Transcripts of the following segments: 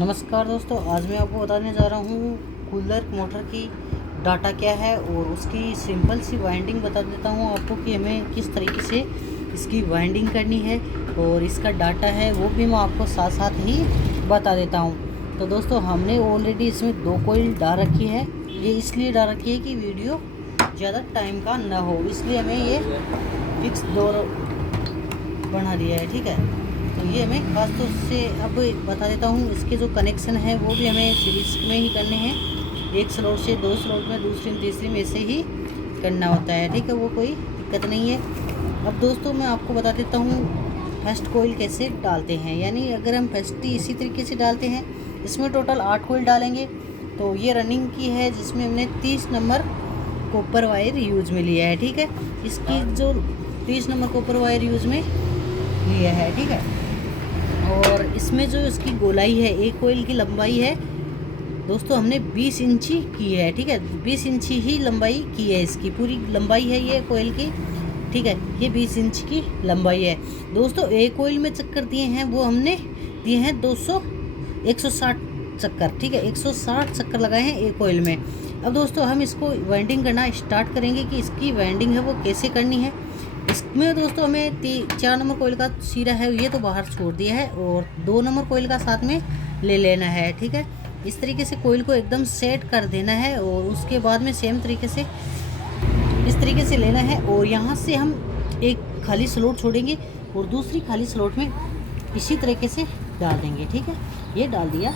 नमस्कार दोस्तों, आज मैं आपको बताने जा रहा हूँ कूलर मोटर की डाटा क्या है और उसकी सिंपल सी वाइंडिंग बता देता हूँ आपको कि हमें किस तरीके से इसकी वाइंडिंग करनी है और इसका डाटा है वो भी मैं आपको साथ साथ ही बता देता हूँ। तो दोस्तों, हमने ऑलरेडी इसमें 2 कोयल डाल रखी है। ये इसलिए डाल रखी है कि वीडियो ज़्यादा टाइम का ना हो, इसलिए हमें ये फिक्स डोर बना दिया है। ठीक है, तो ये हमें खास तौर से अब बता देता हूँ। इसके जो कनेक्शन है वो भी हमें सीरीज में ही करने हैं, एक स्लॉट से 2 स्लॉट में, दूसरी में तीसरी में से ही करना होता है। ठीक है, वो कोई दिक्कत नहीं है। अब दोस्तों, मैं आपको बता देता हूँ फर्स्ट कोयल कैसे डालते हैं। यानी अगर हम फर्स्ट इसी तरीके से डालते हैं, इसमें टोटल 8 कोयल डालेंगे। तो ये रनिंग की है जिसमें हमने 30 नंबर कॉपर वायर यूज में लिया है। ठीक है, इसकी जो 30 नंबर कॉपर वायर यूज में लिया है। ठीक है, और इसमें जो इसकी गोलाई है, एक कोयल की लंबाई है दोस्तों हमने 20 इंची की है। ठीक है, 20 इंची ही लंबाई की है, इसकी पूरी लंबाई है ये कोयल की। ठीक है, ये 20 इंच की लंबाई है दोस्तों। एक कोयल में चक्कर दिए हैं वो हमने दिए हैं 160 चक्कर। ठीक है, 160 चक्कर लगाए हैं एक कोयल में। अब दोस्तों, हम इसको वाइंडिंग करना स्टार्ट करेंगे कि इसकी वाइंडिंग है वो कैसे करनी है। इसमें दोस्तों हमें 4 नंबर कोयल का सिरा है ये तो बाहर छोड़ दिया है और 2 नंबर कोयल का साथ में ले लेना है। ठीक है, इस तरीके से कोयल को एकदम सेट कर देना है और उसके बाद में सेम तरीके से इस तरीके से लेना है। और यहाँ से हम एक खाली स्लॉट छोड़ेंगे और दूसरी खाली स्लॉट में इसी तरीके से डाल देंगे। ठीक है, ये डाल दिया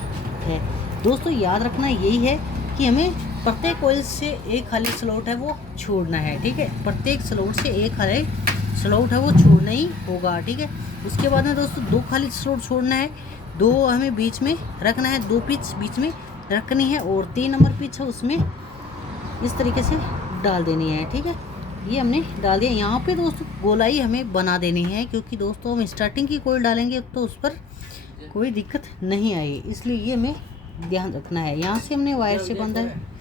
है दोस्तों। याद रखना यही है कि हमें प्रत्येक कोयल से एक खाली स्लॉट है वो छोड़ना है। ठीक है, प्रत्येक स्लॉट से एक खाली स्लॉट है वो छोड़ना ही होगा। ठीक है, उसके बाद में दोस्तों 2 खाली स्लॉट छोड़ना है, 2 हमें बीच में रखना है, 2 पिच बीच में रखनी है और 3 नंबर पिच है उसमें इस तरीके से डाल देनी है। ठीक है, ये हमने डाल दिया। यहाँ पे दोस्तों गोलाई हमें बना देनी है क्योंकि दोस्तों हम स्टार्टिंग की कोयल डालेंगे तो उस पर कोई दिक्कत नहीं आएगी, इसलिए ये हमें ध्यान रखना है। यहाँ से हमने वायर से बांधा है।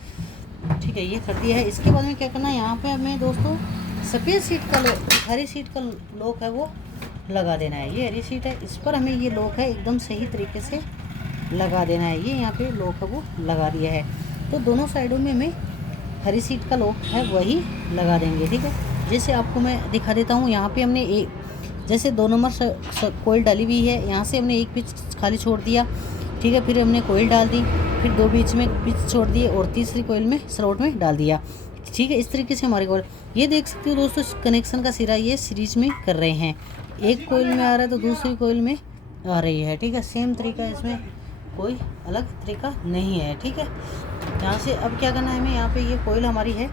ठीक है, ये कर दिया है। इसके बाद में क्या करना है, यहाँ पे हमें दोस्तों सफ़ेद सीट का हरी सीट का लॉक है वो लगा देना है। ये हरी सीट है, इस पर हमें ये लॉक है एकदम सही तरीके से लगा देना है। ये यहाँ पे लॉक है वो लगा दिया है। तो दोनों साइडों में हमें हरी सीट का लॉक है वही लगा देंगे। ठीक है, जैसे आपको मैं दिखा देता हूँ। यहाँ पे हमने जैसे 2 नंबर कोयल डाली हुई है, यहाँ से हमने एक पिच खाली छोड़ दिया। ठीक है, फिर हमने कोयल डाल दी, फिर 2 बीच में पिच छोड़ दिए और तीसरी कोयल में स्लॉट में डाल दिया। ठीक है, इस तरीके से हमारे कोयल ये देख सकते हो दोस्तों, कनेक्शन का सिरा ये सीरीज में कर रहे हैं। एक कोयल में आ रहा है तो दूसरी कोयल में आ रही है। ठीक है, सेम तरीका, इसमें कोई अलग तरीका नहीं है। ठीक है, यहाँ से अब क्या करना है हमें, यहाँ पे ये कोयल हमारी है,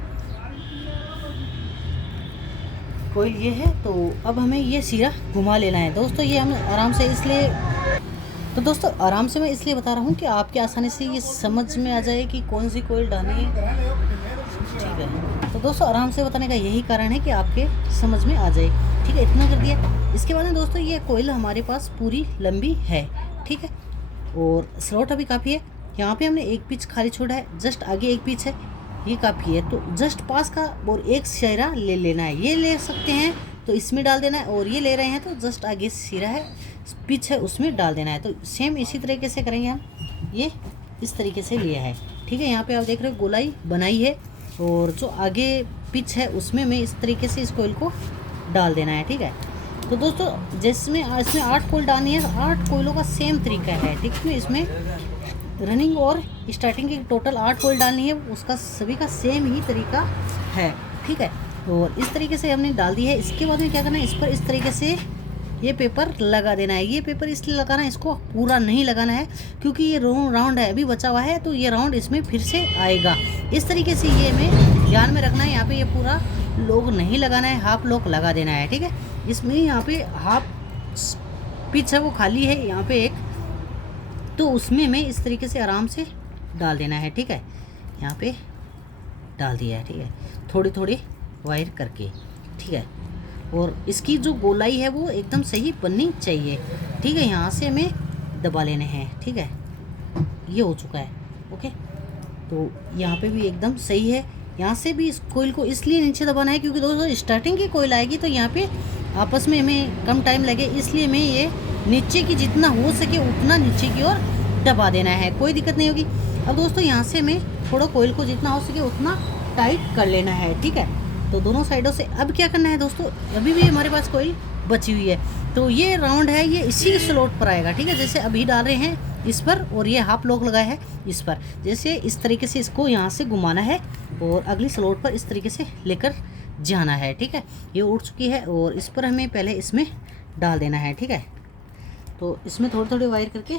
कोयल ये है। तो अब हमें ये सिरा घुमा लेना है दोस्तों। ये हम आराम से तो दोस्तों आराम से मैं इसलिए बता रहा हूँ कि आपके आसानी से ये समझ में आ जाए कि कौन सी कोयल डालनी है। ठीक है, तो दोस्तों आराम से बताने का यही कारण है कि आपके समझ में आ जाए। ठीक है, इतना कर दिया। इसके बाद में दोस्तों ये कोयल हमारे पास पूरी लंबी है। ठीक है, और स्लॉट अभी काफ़ी है। यहाँ पे हमने एक पिच खाली छोड़ा है, जस्ट आगे एक पिच है, ये काफ़ी है। तो जस्ट पास का और एक सिरा ले लेना है, ये ले सकते हैं तो इसमें डाल देना है, और ये ले रहे हैं तो जस्ट आगे सिरा है पिच है उसमें डाल देना है। तो सेम इसी तरीके से करेंगे हम। ये इस तरीके से लिया है। ठीक है, यहाँ पे आप देख रहे हो गोलाई बनाई है और जो आगे पिच है उसमें मैं इस तरीके से इस कोयल को डाल देना है। ठीक है, तो दोस्तों जिसमें इसमें 8 कोयल डालनी है, 8 कोयलों का सेम तरीका है। ठीक है, इसमें रनिंग और स्टार्टिंग की टोटल 8 कोयल डालनी है, उसका सभी का सेम ही तरीका है। ठीक है, और इस तरीके से हमने डाल दी है। इसके बाद में क्या करना है, इस पर इस तरीके से ये पेपर लगा देना है। ये पेपर इसलिए लगाना है, इसको पूरा नहीं लगाना है क्योंकि ये राउंड है अभी बचा हुआ है, तो ये राउंड इसमें फिर से आएगा। इस तरीके से ये हमें ध्यान में रखना है। यहाँ पे ये पूरा लॉक नहीं लगाना है, हाफ लॉक लगा देना है। ठीक है, इसमें यहाँ पे हाफ पिच है वो खाली है यहाँ पे एक, तो उसमें मैं इस तरीके से आराम से डाल देना है। ठीक है, यहाँ पे डाल दिया है। ठीक है, थोड़ी थोड़ी वायर करके। ठीक है, और इसकी जो गोलाई है वो एकदम सही बननी चाहिए। ठीक है, यहाँ से हमें दबा लेने हैं। ठीक है, ये हो चुका है। ओके, तो यहाँ पे भी एकदम सही है। यहाँ से भी इस कोयल को इसलिए नीचे दबाना है क्योंकि दोस्तों स्टार्टिंग की कोयल आएगी तो यहाँ पे आपस में हमें कम टाइम लगे, इसलिए मैं ये नीचे की जितना हो सके उतना नीचे की ओर दबा देना है, कोई दिक्कत नहीं होगी। अब दोस्तों यहाँ से हमें थोड़ा कोयल को जितना हो सके उतना टाइट कर लेना है, ठीक है। तो दोनों साइडों से अब क्या करना है दोस्तों, अभी भी हमारे पास कोयल बची हुई है, तो ये राउंड है ये इसी स्लॉट पर आएगा, ठीक है। जैसे अभी डाल रहे हैं इस पर और ये हाफ लॉक लगाया है इस पर, जैसे इस तरीके से इसको यहाँ से घुमाना है और अगली स्लॉट पर इस तरीके से लेकर जाना है, ठीक है। ये उड़ चुकी है और इस पर हमें पहले इसमें डाल देना है, ठीक है। तो इसमें थोड़ी थोड़ी वायर करके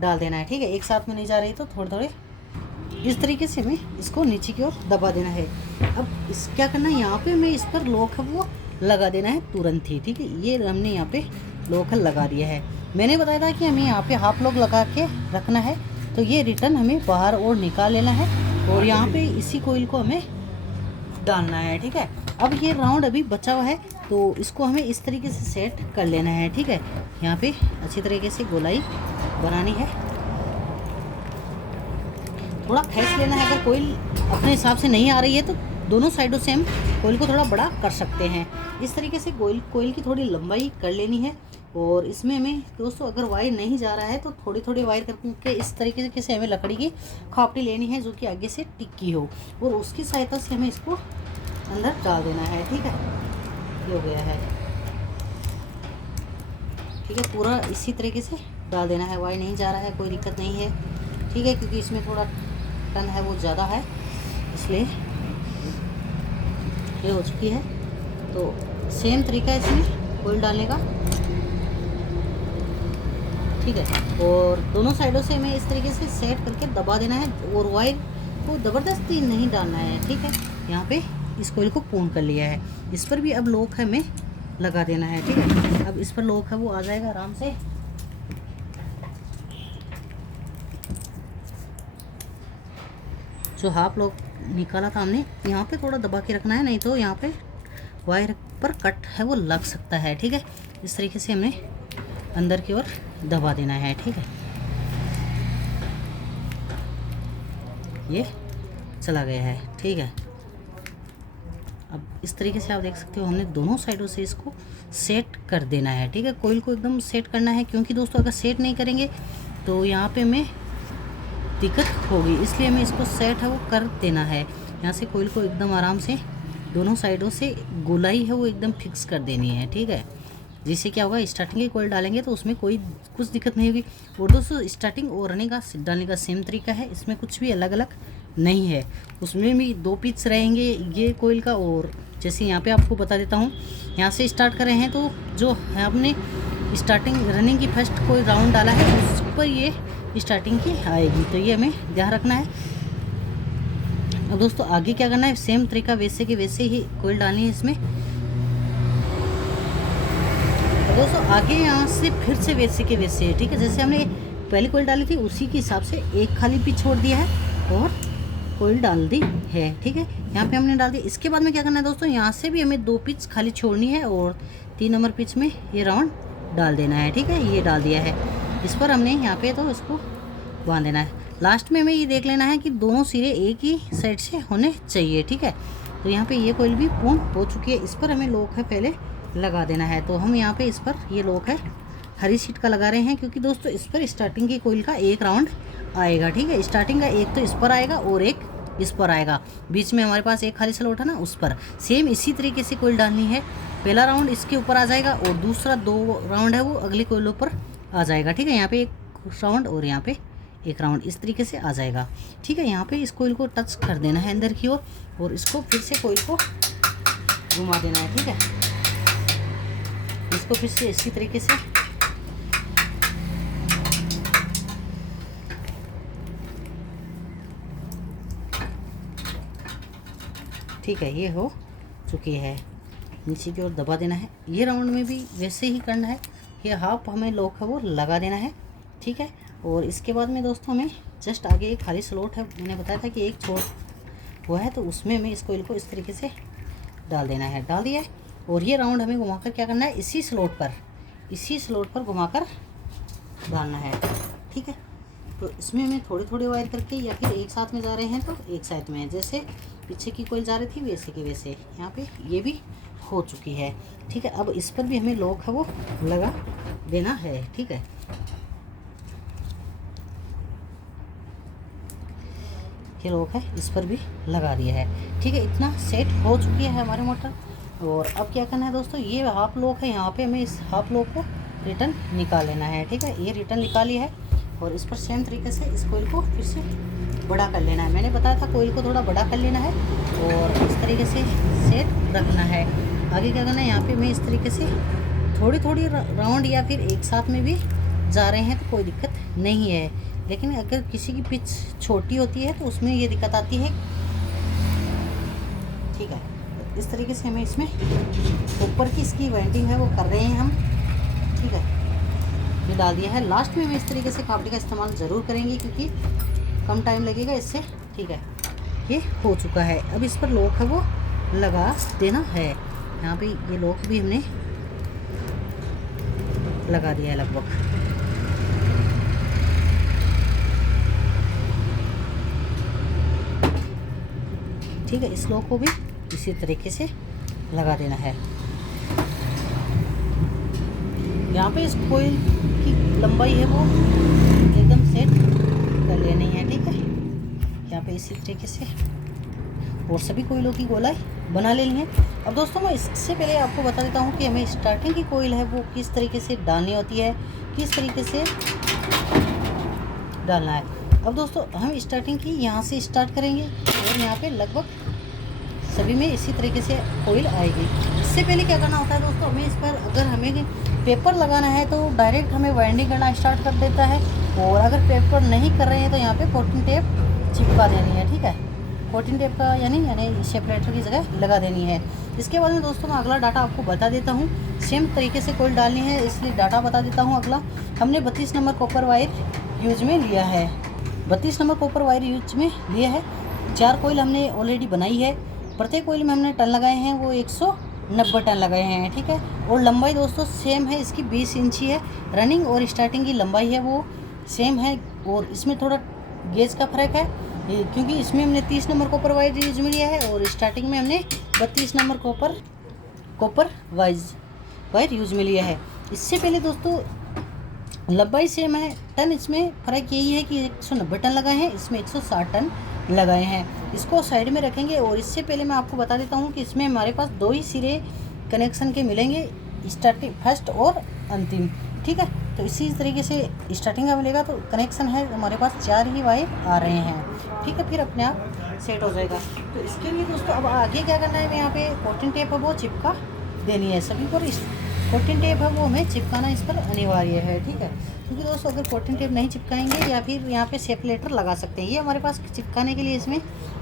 डाल देना है, ठीक है। एक साथ में नहीं जा रही तो थोड़े थोड़े इस तरीके से हमें इसको नीचे की ओर दबा देना है। अब इस क्या करना है, यहाँ पे हमें इस पर लॉक है वो लगा देना है तुरंत ही, ठीक है। ये हमने यहाँ पे लॉक लगा दिया है। मैंने बताया था कि हमें यहाँ पे हाफ लॉक लगा के रखना है, तो ये रिटर्न हमें बाहर और निकाल लेना है और यहाँ पे इसी कोयल को हमें डालना है, ठीक है। अब ये राउंड अभी बचा हुआ है तो इसको हमें इस तरीके से सेट कर लेना है, ठीक है। यहाँ पे अच्छी तरीके से गोलाई बनानी है, थोड़ा खींच लेना है। अगर कोयल अपने हिसाब से नहीं आ रही है तो दोनों साइडों से हम कोयल को थोड़ा बड़ा कर सकते हैं। इस तरीके से कोयल की थोड़ी लंबाई कर लेनी है और इसमें हमें दोस्तों अगर वायर नहीं जा रहा है तो थोड़ी थोड़ी वायर करके इस तरीके से हमें लकड़ी की खापटी लेनी है जो कि आगे से टिक्की हो और उसकी सहायता से हमें इसको अंदर डाल देना है, ठीक है। ये हो गया है, ठीक है। पूरा इसी तरीके से डाल देना है, वायर नहीं जा रहा है कोई दिक्कत नहीं है, ठीक है, क्योंकि इसमें थोड़ा टन है वो ज़्यादा है इसलिए। ये हो चुकी है तो सेम तरीका है इसमें कोयल डालने का, ठीक है। और दोनों साइडों से हमें इस तरीके से सेट करके दबा देना है और वायर को ज़बरदस्ती नहीं डालना है, ठीक है। यहाँ पे इस कोयल को पूर्ण कर लिया है, इस पर भी अब लॉक हमें लगा देना है, ठीक है। अब इस पर लॉक है वो आ जाएगा आराम से। जो हाफ लॉक निकाला था हमने यहाँ पे थोड़ा दबा के रखना है, नहीं तो यहाँ पे वायर पर कट है वो लग सकता है, ठीक है। इस तरीके से हमें अंदर की ओर दबा देना है, ठीक है। ये चला गया है, ठीक है। अब इस तरीके से आप देख सकते हो हमने दोनों साइडों से इसको सेट कर देना है, ठीक है। कोयल को एकदम सेट करना है क्योंकि दोस्तों अगर सेट नहीं करेंगे तो यहाँ पे हमें दिक्कत होगी, इसलिए हमें इसको सेट है वो कर देना है। यहाँ से कोयल को एकदम आराम से दोनों साइडों से गोलाई है वो एकदम फिक्स कर देनी है, ठीक है। जिससे क्या होगा, स्टार्टिंग की कोयल डालेंगे तो उसमें कोई कुछ दिक्कत नहीं होगी। और दोस्तों स्टार्टिंग और रनिंग का डालने का सेम तरीका है, इसमें कुछ भी अलग अलग नहीं है। उसमें भी 2 पिच रहेंगे ये कोयल का। और जैसे यहाँ पे आपको बता देता हूँ, यहाँ से स्टार्ट कर रहे हैं तो जो है आपने स्टार्टिंग रनिंग की फर्स्ट कोई राउंड डाला है उस पर ये स्टार्टिंग की आएगी, तो ये हमें ध्यान रखना है। अब दोस्तों आगे क्या करना है, सेम तरीका वैसे के वैसे ही कोयल डालनी है इसमें। दोस्तों आगे यहाँ से फिर से वैसे के वैसे, ठीक है। जैसे हमने पहली कोयल डाली थी उसी के हिसाब से एक खाली पिच छोड़ दिया है और कोयल डाल दी है, ठीक है। यहाँ पे हमने डाल दिया। इसके बाद में क्या करना है दोस्तों, यहाँ से भी हमें 2 पिच खाली छोड़नी है और 3 नंबर पिच में ये राउंड डाल देना है, ठीक है। ये डाल दिया है, इस पर हमने यहाँ पे तो इसको बांध देना है। लास्ट में हमें ये देख लेना है कि दोनों सिरे एक ही साइड से होने चाहिए, ठीक है। तो यहाँ पे ये कोयल भी पूर्ण हो चुकी है, इस पर हमें लॉक है पहले लगा देना है। तो हम यहाँ पे इस पर ये लॉक है हरी सीट का लगा रहे हैं क्योंकि दोस्तों इस पर स्टार्टिंग की कोयल का एक राउंड आएगा, ठीक है। स्टार्टिंग का एक तो इस पर आएगा और एक इस पर आएगा, बीच में हमारे पास एक खाली स्लॉट है ना उस पर। सेम इसी तरीके से कोयल डालनी है, पहला राउंड इसके ऊपर आ जाएगा और दूसरा 2 राउंड है वो अगली कोयलों पर आ जाएगा, ठीक है। यहाँ पे एक राउंड और यहाँ पे एक राउंड इस तरीके से आ जाएगा, ठीक है। यहाँ पे इस कोयल को टच कर देना है अंदर की ओर और इसको फिर से कोयल को घुमा देना है, ठीक है। इसको फिर से इसी तरीके से ठीक है, ये हो चुकी है। नीचे की ओर दबा देना है। ये राउंड में भी वैसे ही करना है, ये हाफ हमें लॉक है वो लगा देना है, ठीक है। और इसके बाद में दोस्तों हमें जस्ट आगे एक खाली स्लॉट है, मैंने बताया था कि एक छोड़ हुआ है, तो उसमें हमें इस कोयल को इस तरीके से डाल देना है। डाल दिया है और ये राउंड हमें घुमाकर क्या करना है, इसी स्लॉट पर घुमाकर डालना है, ठीक है। तो इसमें हमें थोड़े थोड़े वायर करके या फिर एक साथ में जा रहे हैं तो एक साथ में, जैसे पीछे की कोयल जा रही थी वैसे के वैसे यहाँ पे ये भी हो चुकी है, ठीक है। अब इस पर भी हमें लॉक है वो लगा देना है। ठीक है, ये लॉक है, इस पर भी लगा दिया है। ठीक है, इतना सेट हो चुकी है हमारी मोटर। और अब क्या करना है दोस्तों, ये हाफ लॉक है, यहाँ पे हमें इस हाफ लॉक को रिटर्न निकाल लेना है। ठीक है, ये रिटर्न निकाली है और इस पर सेम तरीके से इस कोयल को फिर से बड़ा कर लेना है। मैंने बताया था कोयल को थोड़ा बड़ा कर लेना है और इस तरीके से सेट रखना है। आगे क्या करना है, यहाँ पे मैं इस तरीके से थोड़ी थोड़ी राउंड या फिर एक साथ में भी जा रहे हैं तो कोई दिक्कत नहीं है। लेकिन अगर किसी की पिच छोटी होती है तो उसमें ये दिक्कत आती है। ठीक है, इस तरीके से हमें इसमें ऊपर की इसकी वाइंडिंग है वो कर रहे हैं हम। ठीक है, ये डाल दिया है। लास्ट में हम इस तरीके से कापड़ी का इस्तेमाल ज़रूर करेंगे क्योंकि कम टाइम लगेगा इससे। ठीक है, ये हो चुका है। अब इस पर लॉक है वो लगा देना है। यहाँ पे ये लॉक भी हमने लगा दिया है लगभग। ठीक है, इस लॉक को भी इसी तरीके से लगा देना है। यहाँ पे इस कोयल की लंबाई है वो एकदम सेट कर लेनी है। ठीक है, यहाँ पे इसी तरीके से और सभी कोयलों की गोलाई बना लेनी है। अब दोस्तों मैं इससे पहले आपको बता देता हूँ कि हमें स्टार्टिंग की कोयल है वो किस तरीके से डालनी होती है, किस तरीके से डालना है। अब दोस्तों हम स्टार्टिंग की यहाँ से स्टार्ट करेंगे और यहाँ पे लगभग सभी में इसी तरीके से कोयल आएगी। इससे पहले क्या करना होता है दोस्तों, हमें इस पर अगर हमें पेपर लगाना है तो डायरेक्ट हमें वाइंडिंग करना स्टार्ट कर देता है। और अगर पेपर नहीं कर रहे हैं तो यहाँ पे कोटिंग टेप चिपका देनी है। ठीक है, कोटिंग टेप का यानी सेपरेटर की जगह लगा देनी है। इसके बाद में दोस्तों मैं अगला डाटा आपको बता देता हूँ। सेम तरीके से कोयल डालनी है इसलिए डाटा बता देता हूँ। अगला हमने 32 नंबर कॉपर वायर यूज में लिया है। 32 नंबर कॉपर वायर यूज में लिया है। 4 कोयल हमने ऑलरेडी बनाई है। प्रत्येक कोयल में हमने टन लगाए हैं वो 190 टन लगाए हैं। ठीक है, और लंबाई दोस्तों सेम है इसकी 20 इंची है। रनिंग और स्टार्टिंग की लंबाई है वो सेम है। और इसमें थोड़ा गेज का फ़र्क है क्योंकि इसमें हमने 30 नंबर कॉपर वायर यूज में लिया है और स्टार्टिंग में हमने 32 नंबर कॉपर वायर यूज में लिया है। इससे पहले दोस्तों लंबाई सेम है, टन इसमें फ़र्क यही है कि 190 टन लगाए हैं, इसमें 160 टन लगाए हैं। इसको साइड में रखेंगे। और इससे पहले मैं आपको बता देता हूँ कि इसमें हमारे पास 2 ही सिरे कनेक्शन के मिलेंगे, स्टार्टिंग फर्स्ट और अंतिम। ठीक है, तो इसी तरीके से स्टार्टिंग का मिलेगा तो कनेक्शन है हमारे पास 4 ही वायर आ रहे हैं। ठीक है, फिर अपने आप सेट हो जाएगा। तो इसके लिए दोस्तों अब आगे क्या करना है, यहाँ पे कोटिंग टेप है वो चिपका देनी है। सभी पर कोटिंग टेप है वो हमें चिपकाना इस पर अनिवार्य है। ठीक है, क्योंकि दोस्तों अगर कोटिंग टेप नहीं चिपकाएंगे या फिर यहाँ पे सेपरेटर लगा सकते हैं। ये हमारे पास चिपकाने के लिए इसमें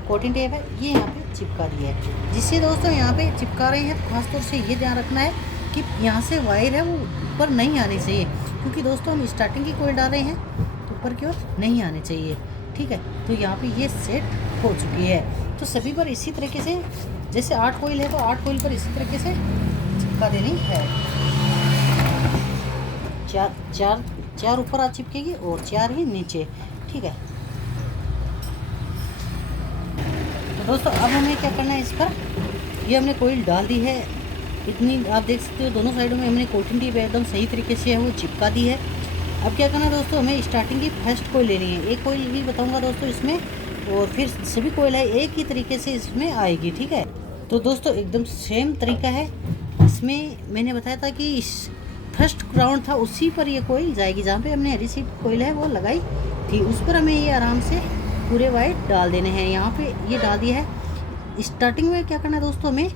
कोटिंग टेप है, ये यहाँ पे चिपका दी है। जिससे दोस्तों यहाँ पे चिपका रहे हैं तो खासतौर से ये ध्यान रखना है कि यहाँ से वायर है वो ऊपर नहीं आनी चाहिए, क्योंकि दोस्तों हम स्टार्टिंग की कोयल डाल रहे हैं तो ऊपर की ओर नहीं आनी चाहिए। ठीक है, तो यहाँ पे ये सेट हो चुकी है। तो सभी पर इसी तरीके से, जैसे 8 कोयल है तो 8 कोयल पर इसी तरीके से चिपका देनी है। 4 ऊपर आ चिपकेगी और 4 ही नीचे। ठीक है, तो दोस्तों अब हमें क्या करना है, इस पर ये हमने कोयल डाल दी है इतनी, आप देख सकते हो दोनों साइडों में हमने कोटिंग टेप एकदम सही तरीके से है वो चिपका दी है। अब क्या करना है दोस्तों, हमें स्टार्टिंग की फर्स्ट कोयल लेनी है। एक कोयल भी बताऊंगा दोस्तों इसमें, और फिर सभी कोयल है एक ही तरीके से इसमें आएगी। ठीक है, तो दोस्तों एकदम सेम तरीका है। इसमें मैंने बताया था कि फर्स्ट राउंड था उसी पर ये कोयल जाएगी, जहाँ पे हमने हरी सीट कोयल है वो लगाई थी उस पर हमें ये आराम से पूरे वायर डाल देने हैं। यहाँ पे ये डाल दिया है। स्टार्टिंग में क्या करना है दोस्तों, हमें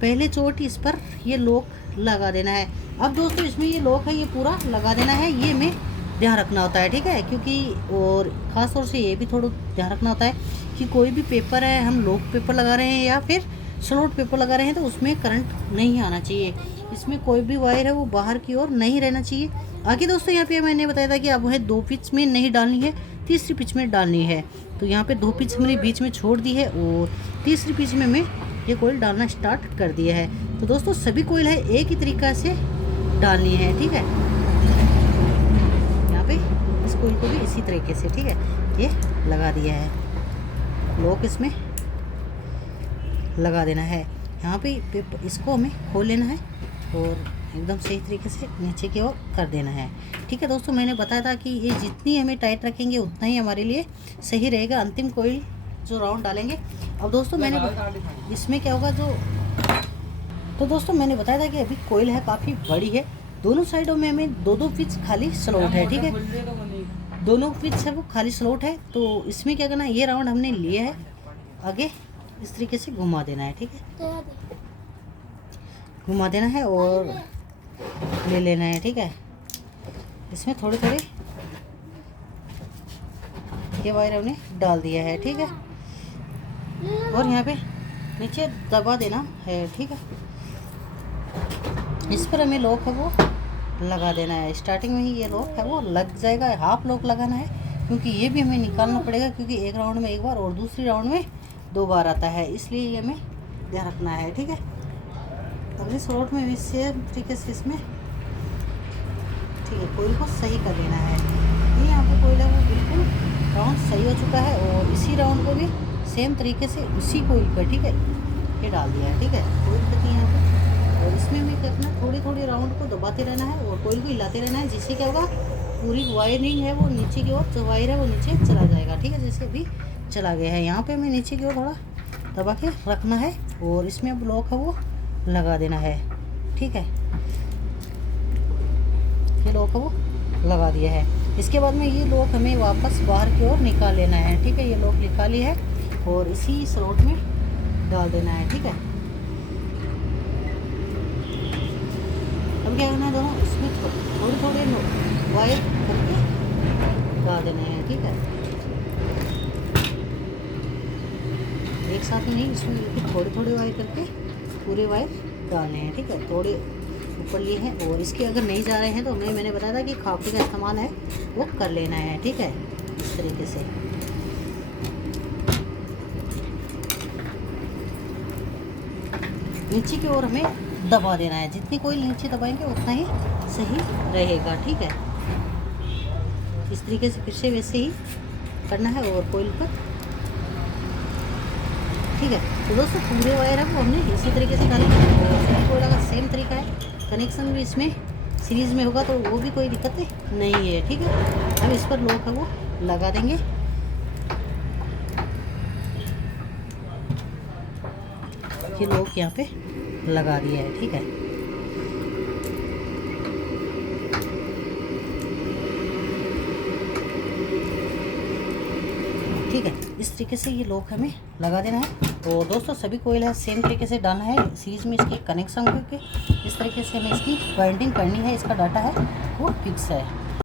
पहले चोट इस पर ये लॉक लगा देना है। अब दोस्तों इसमें ये लॉक है ये पूरा लगा देना है, ये हमें ध्यान रखना होता है। ठीक है, क्योंकि और ख़ास तौर से ये भी थोड़ा ध्यान रखना होता है कि कोई भी पेपर है, हम लॉक पेपर लगा रहे हैं या फिर स्लॉट पेपर लगा रहे हैं तो उसमें करंट नहीं आना चाहिए। इसमें कोई भी वायर है वो बाहर की ओर नहीं रहना चाहिए। आगे दोस्तों यहाँ पे मैंने बताया था कि अब वह 2 पिच में नहीं डालनी है, तीसरी पिच में डालनी है। तो यहाँ पे 2 पिच हमने बीच में छोड़ दी है और तीसरी पिच में मैं ये कोयल डालना स्टार्ट कर दिया है। तो दोस्तों सभी कोयल है एक ही तरीका से डालनी है। ठीक है, यहाँ पे इस कोयल को भी इसी तरीके से, ठीक है, ये लगा दिया है लॉक, इसमें लगा देना है। यहाँ पे इसको हमें खोल लेना है और एकदम सही तरीके से नीचे की ओर कर देना है। ठीक है दोस्तों, मैंने बताया था कि ये जितनी हमें टाइट रखेंगे उतना ही हमारे लिए सही रहेगा। अंतिम कोयल जो राउंड डालेंगे। अब दोस्तों मैंने इसमें क्या होगा तो दोस्तों मैंने बताया था कि अभी कोयल है काफ़ी बड़ी है, दोनों साइडों में हमें दो दो पिच खाली स्लॉट है। ठीक है, दोनों पिच है वो खाली स्लॉट है। तो इसमें क्या करना है, ये राउंड हमने लिया है, आगे इस तरीके से घुमा देना है। ठीक है, घुमा देना है और ले लेना है। ठीक है, इसमें थोड़े थोड़े ये वायर हमने डाल दिया है। ठीक है, और यहाँ पे नीचे दबा देना है। ठीक है, इस पर हमें लॉक है वो लगा देना है। स्टार्टिंग में ही ये लॉक है वो लग जाएगा, हाफ लॉक लगाना है, क्योंकि ये भी हमें निकालना पड़ेगा, क्योंकि एक राउंड में एक बार और दूसरी राउंड में दो बार आता है, इसलिए ये हमें ध्यान रखना है। ठीक है, अगले स्लॉट में भी सेम तरीके से इसमें ठीक है कोयल को सही कर लेना है। ये यहाँ पे कोयल है वो बिल्कुल राउंड सही हो चुका है, और इसी राउंड को भी सेम तरीके से उसी कोयल पर ठीक है ये डाल दिया है। ठीक है, कोयल तक यहाँ पे, और इसमें भी करना थोड़ी थोड़ी राउंड को दबाते रहना है और कोयल को हिलाते रहना है, जिससे क्या होगा पूरी वायरिंग है वो नीचे की ओर, जो वायर है वो नीचे चला जाएगा। ठीक है, जैसे अभी चला गया है। यहाँ पे हमें नीचे की ओर थोड़ा दबा के रखना है, और इसमें अब लॉक है वो लगा देना है। ठीक है, ये लॉक है वो लगा दिया है। इसके बाद में ये लॉक हमें वापस बाहर की ओर निकाल लेना है। ठीक है, ये लॉक निकाली है और इसी स्लॉट में डाल देना है। ठीक है, अब क्या करना है, दोनों इसमें थोड़े थोड़े वायर करके डाल देने हैं। ठीक है, एक साथ में नहीं, इसमें थोड़े थोड़े वायर करके पूरे वायर डालने हैं। ठीक है, थोड़े ऊपर लिए हैं, और इसके अगर नहीं जा रहे हैं तो मैंने बताया था कि खापी का इस्तेमाल है वो कर लेना है। ठीक है, इस तरीके से नीचे की ओर हमें दबा देना है, जितनी कोयल नीचे दबाएंगे उतना ही सही रहेगा। ठीक है, इस तरीके से फिर से वैसे ही करना है और कोयल पर। ठीक है, तो दोस्तों पूरे वायर है वो हमने इसी तरीके से डालेंगे, और कोयला का सेम तरीका है, कनेक्शन भी इसमें सीरीज़ में होगा तो वो भी कोई दिक्कत नहीं है। ठीक है, अब इस पर लॉक है वो लगा देंगे। ये लॉक यहाँ पे लगा दिया है। ठीक है, ठीक है, इस तरीके से ये लॉक हमें लगा देना है। तो दोस्तों सभी कोयल है सेम तरीके से डालना है, सीरीज में इसके कनेक्शन करके इस तरीके से हमें इसकी वाइंडिंग करनी है। इसका डाटा है वो फिक्स है।